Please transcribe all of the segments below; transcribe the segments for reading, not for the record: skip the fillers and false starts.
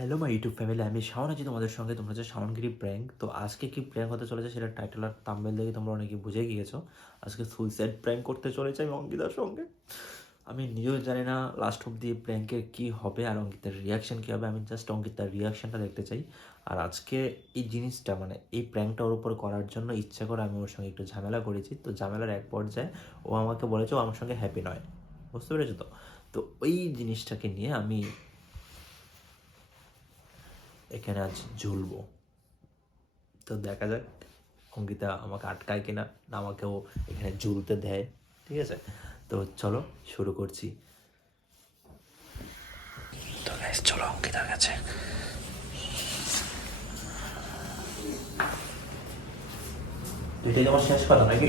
Hello my YouTube family, আমি শাওন আছি তোমাদের সঙ্গে। তোমরা হচ্ছে শাওনগিরি প্র্যাঙ্ক। তো আজকে কি প্র্যাঙ্ক হতে চলেছে সেটা টাইটেল আর থাম্বনেল দেখে তোমরা অনেকে বুঝে গিয়েছো। আজকে সুইসাইড প্র্যাঙ্ক করতে চলেছে আমি অঙ্কিতার সঙ্গে। আমি নিজেও জানি না লাস্ট অব্দি এই প্র্যাঙ্কের কী হবে আর অঙ্কিতার রিয়াকশান কী হবে। আমি জাস্ট অঙ্কিতার রিয়াকশানটা দেখতে চাই। আর আজকে এই জিনিসটা এই প্র্যাঙ্কটা ওর উপর করার জন্য ইচ্ছা করে আমি ওর সঙ্গে একটু ঝামেলা করেছি। তো ঝামেলার এক পর্যায়ে ও আমাকে বলেছে ও আমার সঙ্গে হ্যাপি নয়। বুঝতে পেরেছো তো? তো ওই জিনিসটাকে নিয়ে আমি এখানে আজ ঝুলবো। তো দেখা যাক অঙ্কিতা আমাকে আটকায় কিনা, না আমাকেও এখানে ঝুলতে দেয়। ঠিক আছে, তো চলো শুরু করছি। তো গাইস চলো অঙ্কিতার কাছে। তুই তোমার শেষ কথা নাকি?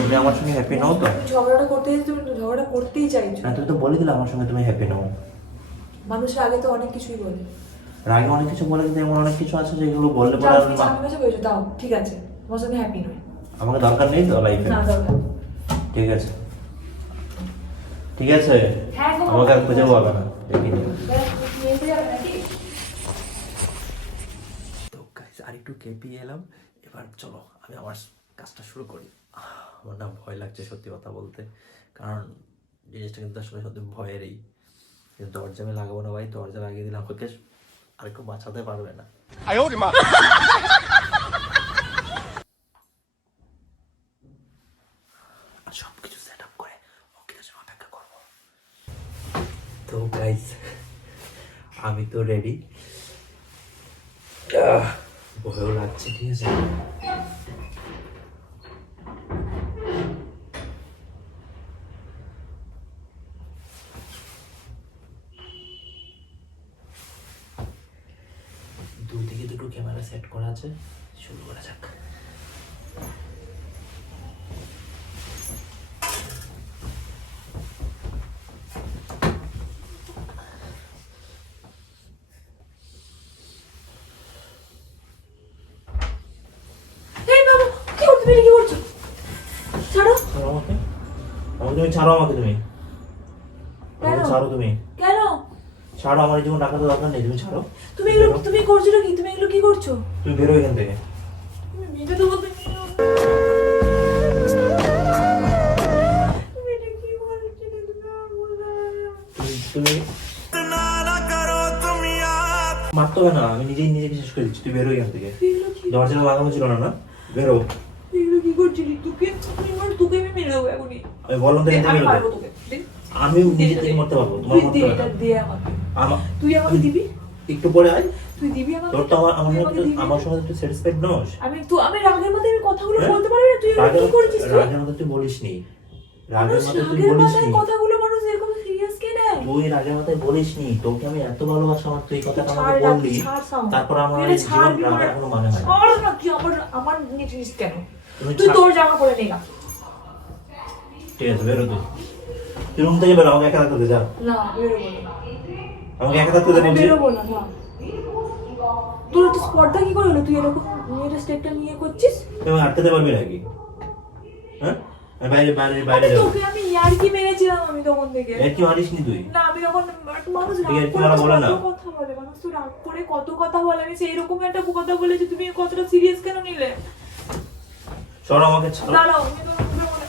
তুমি আমার সঙ্গে হ্যাপি নাও তো? ঝগড়াটা করতে তুমি ঝগড়া করতেই চাইছো। না, তুমি তো বলে দিলে আমার সঙ্গে তুমি হ্যাপি নাও। মানুষের আগে তো অনেক কিছুই বলে। রাগে অনেক কিছু বলে, কিন্তু এমন অনেক কিছু আছে যেগুলো বললে পরে বলেছো দাও ঠিক আছে, তোমার সঙ্গে হ্যাপি নয়। আমাকে দরকার নেই তো লাইফে। না দরকার। ঠিক আছে ঠিক আছে, হ্যাঁ গো, আমাকে আর খুঁজে পাবে না, দেখি নিও। তো গাইস আর একটু কেঁপিয়ে এলাম। এবার চলো আমি আমার কাজটা শুরু করি। আমার না ভয় লাগছে সত্যি কথা বলতে, কারণ জিনিসটা কিন্তু আসলে সত্যি ভয়েরই। কিন্তু দরজা আমি লাগাবো না ভাই, দরজা লাগিয়ে দিলে আমাকে আর কেউ বাঁচাতে পারবে না। আর সব কিছু সেট আপ করে ওকে জন্য অপেক্ষা করবো। তো গাইস আমি তো রেডি, ভয়ও লাগছে। ঠিক আছে, দুদিকে দুটো ক্যামেরা সেট করা আছে, শুরু করা যাক। এই বাবা কি করছো, তুমি কি করছো? ছাড়ো ছাড়ো আমাকে, তুমি ছাড়ো আমাকে, তুমি ছাড়ো, তুমি কেন? ছাড়ো, আমার জীবন রাখার তো দরকার নেই, তুমি ছাড়ো। তুমি করছো কি? তুমি এগুলো কি করছো? তুমি বেরো এখান থেকে। তুমি মেয়েটা তো বলতে তুমি এটা কি বলছিলে? তুমি মারতে হবে না, আমি নিজেই নিজেকে শেষ করে দিচ্ছি। তুই বেরো এখান থেকে। এগুলো কি? দরজা লাগানো ছিল না, না বেরো। এগুলো কি করছিলি? তোকে তোকে আমি মেরে দেবো এখনই। আমি বললাম তো এখান থেকে আমি বেরো। মারবো তোকে। দে। আমি নিজে থেকে মরতে পারবো, তোমার তুই মরতে দে, হবে এটা না। দে আমাকে। আমার তুই আমাকে দিবি? একটু পরে আয়। তুই দিবি আমাকে? তোর তো আমার তুই আমাকে দিবি? আমার সঙ্গে একটু স্যাটিসফাইড নস? আমি রাগের মাথায় আমি কথাগুলো হ্যাঁ? বলতে পারবি না? তুই এগুলো কি করছিস তুই? রাগের মধ্যে তুই বলিস নি, রাগের মানুষ মধ্যে তুই রাগের বলিস মাথায় নি, কথাগুলো মানুষ এরকম সিরিয়াস কে নেয়? তুই রাগের মাথায় বলিস নি। তোকে আমি এত ভালোবাসা, আমার তুই কথাটা ছাড় আমাকে রাগ, বললি, ছাড় sound। তারপর আমার তুই এটা জীবন ছাড়বি রাগের না। কোনো মানে হয় না। ছাড় না, তুই আমার নিয়ে জিনিস কেন? তুমি তুই ছাড়। তোর জামা পরে নে না। ঠিক আছে বেরো, তুই রুম থেকে বেরো, আমাকে একা থাকতে দে, যা। না বেরোবো না। আমাকে একা থাকতে দে আমি বলছি। বেরোবো না, না। তোর তো স্পর্ধা কি করে হলো? তুই এরকম মেয়েটা স্টেপটা নিয়ে করছিস? তুমি আটকাতে পারবি নাকি? হ্যাঁ, আমি বাইরে বাইরে বাইরে যাবো। তোকে আমি ইয়ার্কি মেরেছিলাম আমি তখন থেকে। এর কি মারিস নি তুই? না আমি তখন মানুষ রাগ ঠিক আছে, করে তোমার বলে না। কত কথা বলে, মানুষ তো রাগ করে কত কথা বলে। আমি সেই রকম একটা কথা বলেছি, তুমি কতটা সিরিয়াস কেন নিলে? সরো আমাকে, ছাড়ো। দাঁড়াও, আমি তোমার মুখে বলে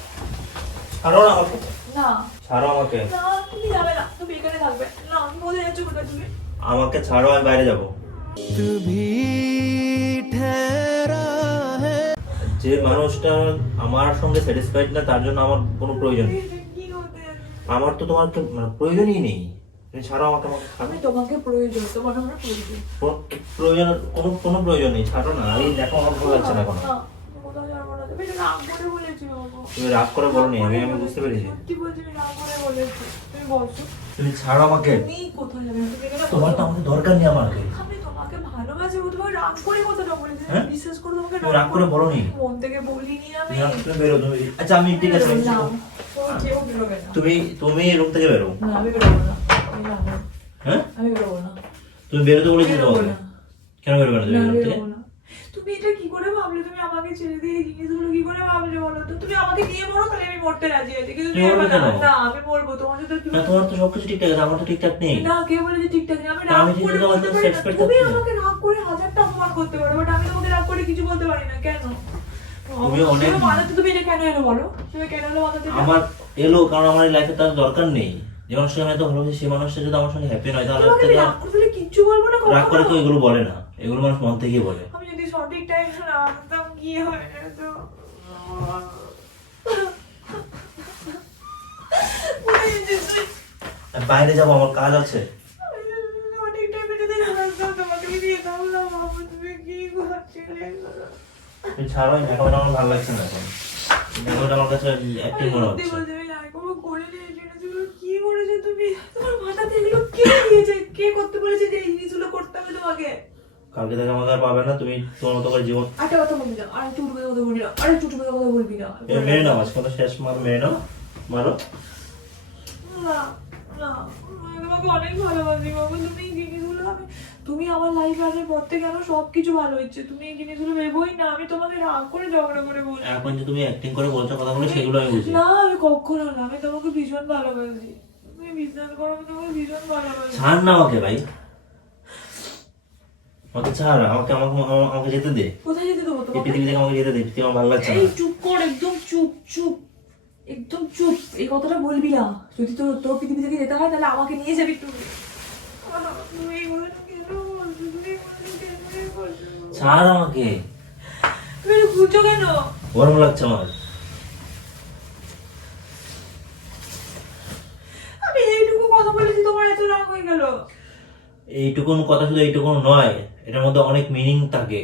ছাড়ো না আমাকে, না। ছাড়ো আমাকে। না তুমি যাবে না, তুমি এখানে থাকবে না। আমি বলে যাচ্ছি কোথায় তুমি? আমাকে ছাড়ো, আমি বাইরে যাবো। যে মানুষটা আমার সঙ্গে স্যাটিসফাইড না, তার জন্য আমার কোনো প্রয়োজন নেই। কি হতে যাচ্ছে? আমার তো তোমার প্রয়োজনই নেই। তুমি ছাড়ো আমাকে, আমাকে ছাড়ো। আমি তোমাকে প্রয়োজন, তোমার আমার প্রয়োজন। প্রয়োজন কোনো প্রয়োজন নেই, ছাড়ো না। এই দেখো আমার ভালো লাগছে না কোনো। না, কোথাও যাবো না। তুমি এটা রাগ করে বলেছি বাবা। তুমি রাগ করে বলোনি, আমি বুঝতে পেরেছি। সত্যি বলছি, আমি রাগ করে বলেছি। তুমি বলছো তুমি ছাড়ো আমাকে। তুমি কোথায় যাবে? তুমি এখানে তোমার তো আমাকে দরকার নেই আমাকে। আমি তোমাকে ভালোবাসি, তোমাকে রাগ করে কথাটা বলেছি। হ্যাঁ? বিশ্বাস করে তোমাকে তুমি রাগ করে বলোনি। মন থেকে বলিনি আমি। তুমি বেরো, তুমি। আচ্ছা আমি ঠিক আছে। না, কেউ বেরোবে না। তুমি রুম থেকে বেরো। না, আমি বেরোবো না। আমি যাবো। হ্যাঁ, আমি বেরোবো না। তুমি বেরোতে বলেছি বেরোবো তোমাকে। না। কেন বেরোবে না তুমি না, রুম থেকে? বেরোবো না। তুমি এটা কি করে ভাবলে? তুমি আমাকে ছেড়ে দিয়ে এই জিনিসগুলো কি করে ভাবলে বলো তো? তুমি আমাকে নিয়ে মরো, তাহলে আমি মরতে রাজি আছি, কিন্তু তুমি মরবে কেন? না আমি মরবো তোমার সাথে। না তোমার তো সবকিছু ঠিকঠাক আছে, আমার তো ঠিকঠাক নেই। না কে বলেছে ঠিকঠাক নেই? আমি তা আমি রাগ ঠিক করে তোমার বলতে সাথে পারি না, expect তুমি করছি না। আমাকে রাগ করে হাজারটা অপমান করতে পারো, বাট আমি তোমাকে রাগ করে কিছু বলতে পারি না। কেন তুমি অনেক মাথাতে তুমি এটা কেন এলো বলো? তুমি কেন এলো মাথাতে? আমার এলো কারণ আমার লাইফে তার দরকার নেই। যে মানুষটা আমি এত ভালোবাসি সেই মানুষটা যদি আমার সঙ্গে হ্যাপি নয় তাহলে তোমাকে আমি থেকে রাগ করতে হলে কিচ্ছু বলবো না রাগ করে কখনো। তো এগুলো বলে না, এগুলো মানুষ মন থেকেই বলে। আমি যদি সঠিক টাইমে না আসতাম কি হয় না তো। কোথায় যাচ্ছিস তুই? আমি বাইরে যাবো, আমার কাজ আছে। সঠিক টাইমে যদি না আসতাম তোমাকে আমি দিয়ে দাও না বাবু, তুমি কি করছিলে? তুমি ছাড়ো, এই মেকআপটা আমার ভালো লাগছে না এখন। মেকআপটা আমার কাছে অ্যাক্টিং মনে সত্যি হচ্ছে। বলছি আমি আর কোনো করিনি এই জিনিসগুলো। কি করেছো তুমি? তোমার মাথাতে এগুলো কে দিয়েছে? কে করতে বলেছে যে এই জিনিসগুলো করতে হবে তোমাকে? কালকে থেকে আমাকে আর পাবে না, তুমি তোমার মতো করে জীবন একটা কথা বলবি না, আর একটু উঠবে কথা বলবি না, আর একটু উঠবে কথা বলবি না। মেরে নাও। আজকে শেষ মারো, মেরে নাও, মারো। না না, আমি তোমাকে অনেক ভালোবাসি বাবু। তুমি এই জিনিসগুলো তুমি আমার লাইফে আসার পর থেকে আমার সবকিছু ভালো হচ্ছে। তুমি এই জিনিসগুলো ভেবোই না। আমি তোমাকে রাগ করে ঝগড়া করে বলছি এখন যে তুমি অ্যাক্টিং করে বলছো কথাগুলো সেগুলো আমি বুঝি। না, আমি কখনো না। আমি তোমাকে ভীষণ ভালোবাসি, তুমি বিশ্বাস করো, আমি তোমাকে ভীষণ ভালোবাসি। ছাড় না আমাকে ভাই, আমাকে ছাড়, আমাকে আমাকে আমাকে যেতে দে। কোথায় যেতে দেবো এই তোমাকে? পৃথিবী থেকে আমাকে যেতে দে, পৃথিবী আমার ভালো লাগছে না। এই চুপ কর, একদম চুপ চুপ, একদম চুপ। এই কথাটা বলবি না। যদি তোর তোর পৃথিবী থেকে যেতে হয় তাহলে আমাকে নিয়ে যাবি তুমি। তুমি এগুলো কেন বলছো? তুমি এগুলো কেন বলছো? ছাড় আমাকে, তুমি এটা বুঝছো কেন? গরম লাগছে আমার। আমি এইটুকু কথা বলেছি তোমার এত রাগ হয়ে গেল? এইটুকুন কথা শুধু এইটুকুন নয়, এটার মধ্যে অনেক মিনিং থাকে।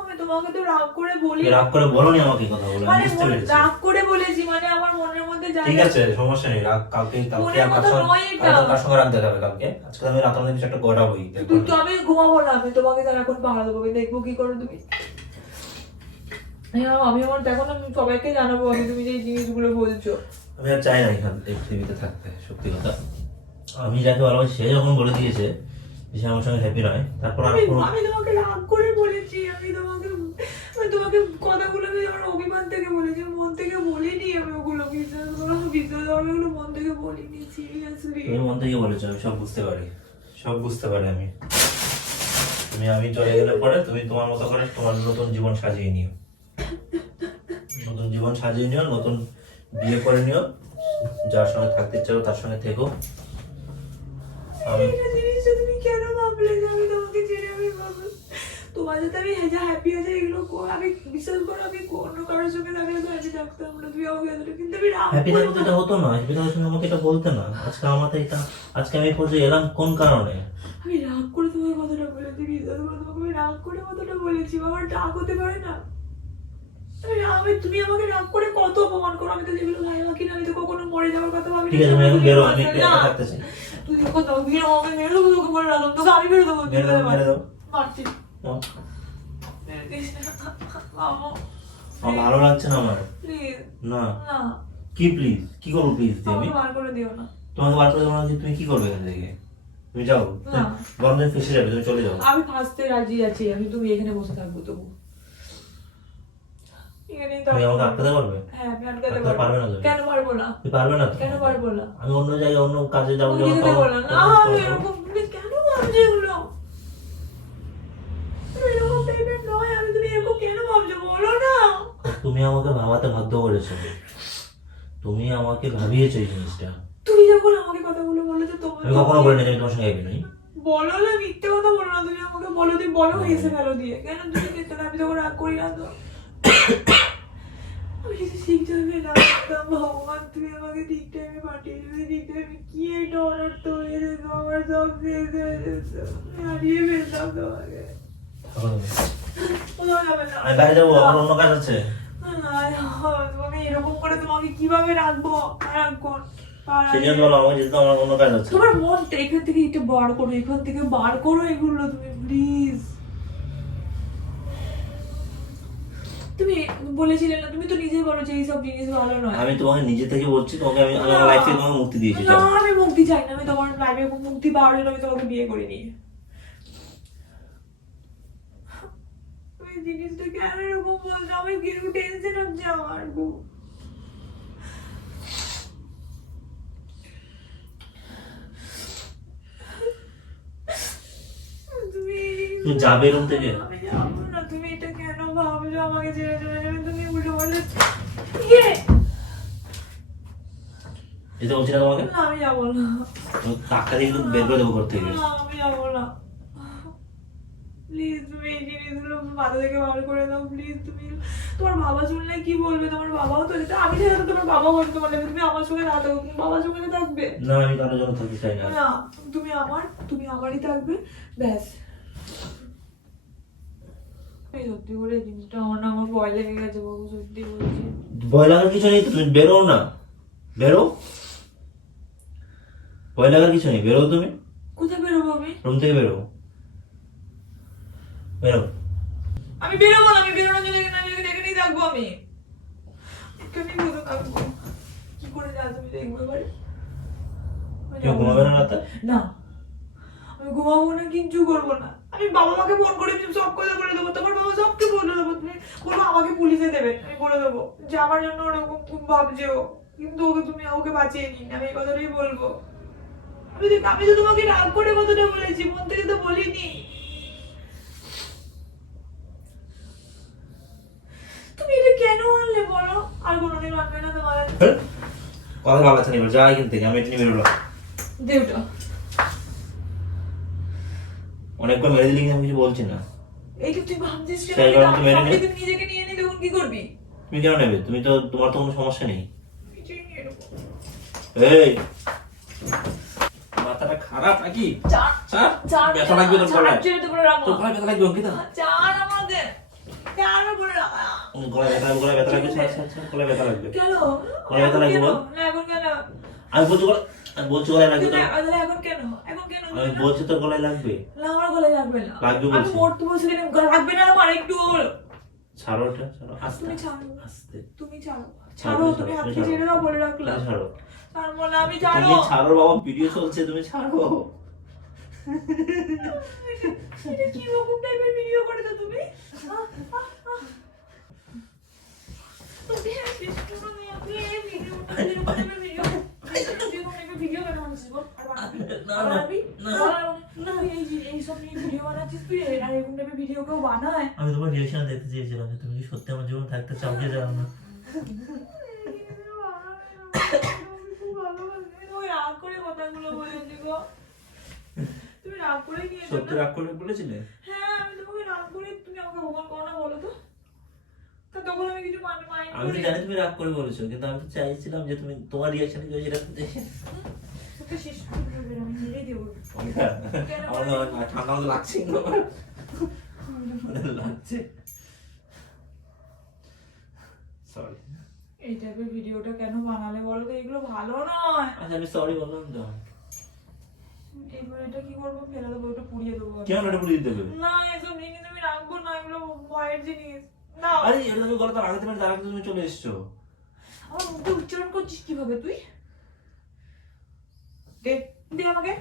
আমি তোমাকে তো রাগ করে বলি। তুমি রাগ করে বলো নি আমাকে কথাগুলো, আমি মানে বুঝতে পেরেছি। রাগ করে বলেছি, মানে আমার মনের মধ্যে যা ঠিক আছে, সমস্যা নেই। রাগ কালকে কালকে মনের আর কার কথা সঙ্গে নয় এটা। কার সঙ্গে রাগ দেখাবে কালকে? আজকে আমি রাতের মধ্যে কিছু একটা গড়াবই। তুই তো, আমি ঘুমাবো না। আমি তোমাকে তার এখন পাহারা দেবো, আমি দেখবো কি করো তুমি। আমি আমার দেখো না, আমি সবাইকে জানাবো আমি তুমি যে এই জিনিসগুলো বলছো। আমি আর চাই না এখান এই পৃথিবীতে থাকতে, সত্যি কথা। আমি যাকে ভালোবাসি সে যখন বলে দিয়েছে যে সে আমার সঙ্গে হ্যাপি নয়, তারপর আর কোনো আমি তোমাকে রাগ করে বলেছি। আমি তোমাকে কথাগুলো আমি আমার অভিমান থেকে বলেছি, মন থেকে বলিনি। আমি ওগুলো বিশ্বাস করো, বিশ্বাস করো, আমি ওগুলো মন থেকে বলিনি, সিরিয়াসলি। তুমি মন থেকে বলেছো, আমি সব বুঝতে পারি, সব বুঝতে পারি আমি। আমি চলে গেলে পরে তুমি তোমার মতো করে তোমার নতুন জীবন সাজিয়ে নিও, নতুন জীবন সাজিয়ে নিও, নতুন বিয়ে করে নিও, যার সঙ্গে থাকতে চাও তার সঙ্গে থেকো। আমি এটা জিনিসটা তুমি কেন ভাবলে যে আমি তোমাকে ছেড়ে আমি ভাবো? তোমার সাথে আমি যা হ্যাপি আছে এগুলো আমি বিশ্বাস করো, আমি অন্য কারোর সঙ্গে থাকলে তো হ্যাপি থাকতাম না। তুমি আমাকে এতটা, কিন্তু আমি রাগ হ্যাপি করে থাকতে এটা হতো না, হ্যাপি থাকার সঙ্গে আমাকে এটা বলতে না। আজকে আমার এটা, আজকে আমি পৌঁছে এলাম কোন কারণে? আমি রাগ করে তোমার কথাটা বলেছি, বিশ্বাস করো, তোমাকে আমি রাগ করে কথাটা বলেছি। আমার রাগ হতে পারে না? তুমি আমাকে রাগ করে কত অপমান করো। আমি তো যেগুলো ভাই আমাকে না, আমি তো কখনো মরে যাওয়ার কথা ভাবি ঠিক আছে, তুমি এখন বেরো, আমি একটু না। একা থাকতে চাই। তুই যখন তোমাকে বেরো, আমাকে মেরে দেবো, তোকে বলে রাখলাম, তোকে আমি বেরো দেবো। মেরে দাও, মেরে দাও। মারছি। নাও। মেরে দিস না। বাবা, আমার ভালো লাগছে না আমার। প্লিজ। না। না, কি প্লিজ? কি করবো প্লিজ? আমি আমাকে বার করে দিও না। তোমাকে বার করে দেবো না, তুমি কি করবে এখান থেকে? তুমি যাও, না। গরম দিন ফেসে যাবে, তুমি চলে যাও। আমি ফাঁসতে রাজি আছি, তুমি এখানে বসে থাকবো তবু। এখানেই তুমি আমাকে আটকাতে পারবে? হ্যাঁ, আমি আটকাতে আটকাতে পারবে না তুমি? কেন পারবো না? তুমি পারবে না তো? কেন পারবো না? আমি অন্য জায়গায় অন্য কাজে যাবো, আমাকে যখন যেতে দেবো না। না, আমি তখন- এরকম তুমি কেন ভাবছো এগুলো? তুমি এরকম টাইপের নয়। তুমি এরকম কেন ভাবছো বলো না? তুমি আমাকে ভাবাতে বাধ্য করেছো, তুমি আমাকে ভাবিয়েছো এই জিনিসটা। তুমি যখন আমাকে কথাগুলো বলেছো তোমার আমি কখনো বলিনি যে আমি তোমার সঙ্গে হ্যাপি নই। বলো না, মিথ্যে কথা বলো না। তুমি আমাকে বলো, তুমি বলো হেসে ফেলো দিয়ে। কেন তুমি যেতে না? আমি তখন রাগ করি না তো? আমি যদি ঠিক টাইমে না আসতাম, ভগবান তুমি আমাকে ঠিক টাইমে পাঠিয়ে দিতে। ঠিক টাইমে কি একটা অনর্থ হয়ে যেত, আমার সব শেষ হয়ে যেত। আমি হারিয়ে ফেলতাম তোমাকে। থাকো তুমি। কোথাও যাবে না। আমি বাইরে যাবো, আমার অন্য কাজ আছে। আমি এরকম করে তোমাকে কিভাবে রাখবো সারাক্ষণ? সেই জন্য বলো আমাকে যেতে দাও, আমার অন্য কাজ আছে। তোমার মনটা এখান থেকে এটা বার করো, এখান থেকে বার করো এগুলো তুমি প্লিজ। তুমি বলেছিলে না, তুমি তো নিজেই বলো যে এইসব জিনিস ভালো নয়। আমি তোমাকে নিজে থেকে বলছি, তোমাকে আমি আমি আমার লাইফ থেকে তোমাকে মুক্তি দিয়েছি। না, যাও। আমি মুক্তি চাই না। আমি তোমার লাইফে মুক্তি পাওয়ার জন্য আমি তোমাকে বিয়ে করিনি। তুমি জিনিসটা কেন এরকম বলছো? আমি কিছু টেনশন হচ্ছে আমার খুব। তুমি যাবে রুম থেকে? আমি যাবো না, তুমি এটা কেন ভাবছো আমাকে ছেড়ে চলে যাবে? তুমি উল্টো পাল্টা ইয়ে যেতে বলছি না তোমাকে? না, আমি যাবো না। টাকা দিয়ে কিন্তু বের করে দেবো ঘর থেকে। না, আমি যাবো না। প্লিজ তুমি এই জিনিসগুলো মাথা থেকে বার করে দাও প্লিজ। তুমি তোমার বাবা শুনলে কি বলবে? তোমার বাবাও তো এটা আমি জানি তোমার বাবা বলবে তোমার লেগে, তুমি আমার সঙ্গে না থাকো, তুমি বাবার সঙ্গে থাকবে না আমি কারোর জন্য থাকতে চাই না। না। তুমি আমারই থাকবে ব্যাস। এই সত্যি করে এই জিনিসটা আমার না, আমার ভয় লেগে গেছে বাবু, সত্যি বলছি। ভয় লাগার কিছু নেই তো, তুমি বেরো না, বেরো। ভয় লাগার কিছু নেই, বেরো তুমি। কোথায় বেরোবো আমি? রুম থেকে বেরো, বেরো। আমি বেরোবো না, আমি বেরোনোর জন্য এখানে, আমি এখানেই থাকবো। আমি এখানেই বসে থাকবো। কি করে যা তুমি দেখবে এবারে? কেউ ঘুমাবে না রাতে? না, আমি ঘুমাবো না, কিচ্ছু করবো না। আমি বাবা মাকে ফোন করে আমি সব কথা বলে দেবো, তোমার বাবা সবকে বলে দেবো। তুমি বলবো আমাকে পুলিশে দেবেন, আমি বলে দেবো যে আমার জন্য ওরকম খুব ভাবছে ও, কিন্তু ওকে তুমি ওকে বাঁচিয়ে নিন, আমি এই কথাটাই বলবো। আমি তো তোমাকে রাগ করে কথাটা বলেছি, মন থেকে তো বলিনি। তুমি এটা কেন আনলে বলো? আর কোনোদিন আনবে না তোমার। কথা ভালো আছে না, এবার যা এখান থেকে, আমি এটা নিয়ে বেরোলাম। দেউটা অনেকবার মেরে দিলি কিন্তু আমি কিছু বলছি না। এইটা তুই ভাবছিস কেন? সেই কারণে তো মেরে আমি নে। যদি নিজেকে নিয়ে নিই তখন কি করবি? তুমি কেন নেবে? তুমি তো, তোমার তো কোনো সমস্যা নেই। নিজেই নিয়ে নেবো। এই মাথাটা খারাপ নাকি? চার স্যার চার ব্যথা লাগবে তোর গলায়? ছেড়ে তো বলে রাখো। তোর গলায় ব্যথা লাগবে অঙ্কিতা? চার আমাদের চার বলে রাখো। গলায় ব্যথা লাগবে, গলায় ব্যথা লাগবে, স্যার স্যার স্যার, গলায় ব্যথা লাগবে। কেন? গলায় ব্যথা লাগবে কেন? বল। না এখন কেন? আমি বলছি গলায়, আমি বলছি গলায় লাগবে তোর। তাহলে এখন কেন? এখন কেন? আমি বলছি তোর গলায় লাগবে। না, আমার গলায় লাগবে না। লাগবে আমি বলছি। মরতে বলছি কেন? লাগবে না আমার একটু। ছাড়ো এটা, ছাড়ো আস্তে তুমি ছাড়ো, আস্তে। তুমি ছাড়ো, ছাড়ো, ছাড়ো, তুমি তুমি হাতকে ছাড়ো। ছেড়ে দাও বলে রাখলাম। তুমি ছাড়ো, ছাড়বো না, আমি ছাড়ো। তুমি ছাড়ো বাবা, ভিডিও চলছে, তুমি ছাড়ো। এটা কি রকম টাইপের ভিডিও করেছো তুমি? তুমি শেষ করো না, আপনি এই ভিডিওটা এরকম টাইপের ভিডিও ভিডিও কেন বানাচ্ছিস বল? আর বানাবি? না, আর না, বানাবি? না। না, তুই এইসব নিয়ে ভিডিও বানাচ্ছিস, তুই এরকম টাইপের ভিডিও কেউ বানায়? আমি তোমার রিয়েকশন দেখতে চেয়েছিলাম যে তুমি কি সত্যি আমার জীবন থাকতে চাও কি চাও না। খুব ভালোবাসি। ওই রাগ করে কথাগুলো বলেছি গো। তুমি রাগ করে নিয়েছো সত্যি না? রাগ করে বলেছিলে? হ্যাঁ, আমি তোমাকে রাগ করে, তুমি আমাকে অপমান করো না বলো তো? তা তখন আমি কিছু মাইন্ড আমি তো করি। জানি তুমি রাগ করে বলেছো, কিন্তু আমি তো চাইছিলাম যে তুমি তোমার রিয়েকশন কি হয়েছে এটা দেখে। তোকে শেষ করে দেবে, আমি মেরেই দেবো। আমার না ঠান্ডা মতো লাগছে কিন্তু আমার লাগছে। সরি। এই টাইপের ভিডিওটা কেন বানালে বলো তো? এগুলো ভালো নয়। আচ্ছা আমি সরি বললাম তো। এবার এটা কি করবো? ফেলে দেবো, ওটা পুড়িয়ে দেবো আমি। কেন এটা পুড়িয়ে দিতে হবে? না, এসব জিনিস আমি রাখবো না, এগুলো ভয়ের জিনিস না। আরে এটা তুমি বলো, তার আগে তুমি তার আগে তুমি চলে এসছো। আমার মুখে উচ্চারণ করছিস কিভাবে তুই? দে দে আমাকে।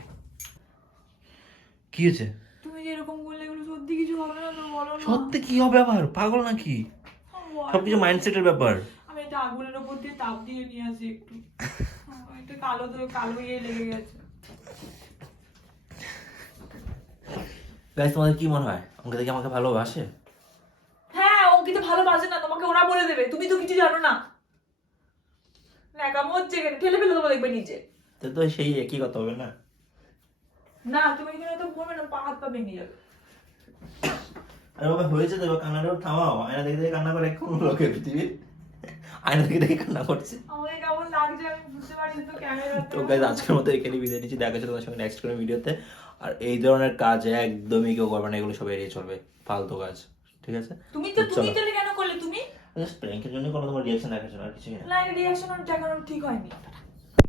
কি হয়েছে? তুমি যে এরকম বললে, এগুলো সত্যি কিছু হবে না তো বলো না। সত্যি কি হবে আবার? পাগল নাকি? সবকিছু মাইন্ডসেটের ব্যাপার। আমি এটা আগুনের উপর দিয়ে তাপ দিয়ে নিয়ে আসি একটু। এটা কালো তো কালো ইয়ে লেগে গেছে। গাইস তোমাদের কি মনে হয় আমাকে দেখে আমাকে ভালোবাসে? হ্যাঁ, অঙ্কিত ভালোবাসে না, তোমাকে ওরা বলে দেবে, তুমি তো কিছু জানো না। ন্যাকামো হচ্ছে কেন? ঠেলে ফেলে দেবো দেখবে নিচে। তো সেই একই কথা হবে না? না, তুমি এখানে তো বলবে না, পা হাত পা ভেঙে যাবে। আরে বাবা হয়েছে তো, এবার কান্নাটাও থামাও। আয়না দেখে দেখে কান্না করে কোন লোকে পৃথিবীর? আয়না দেখে দেখে কান্না করছে। আমাকে কেমন লাগছে আমি বুঝতে পারছি তো ক্যামেরাতে। তো গাইস আজকের মতো এখানে বিদায় নিচ্ছি, দেখা হচ্ছে তোমার সঙ্গে নেক্সট কোনো ভিডিওতে। আর এই ধরনের কাজ একদমই কেউ করবে না, এগুলো সব এড়িয়ে চলবে, ফালতু কাজ, ঠিক আছে? তুমি চলো। তাহলে কেন করলে তুমি? জাস্ট প্র্যাঙ্কের জন্য কোনো তোমার রিঅ্যাকশন দেখার জন্য, আর কিছুই না। না, রিঅ্যাকশন দেখানো ঠিক হয়নি।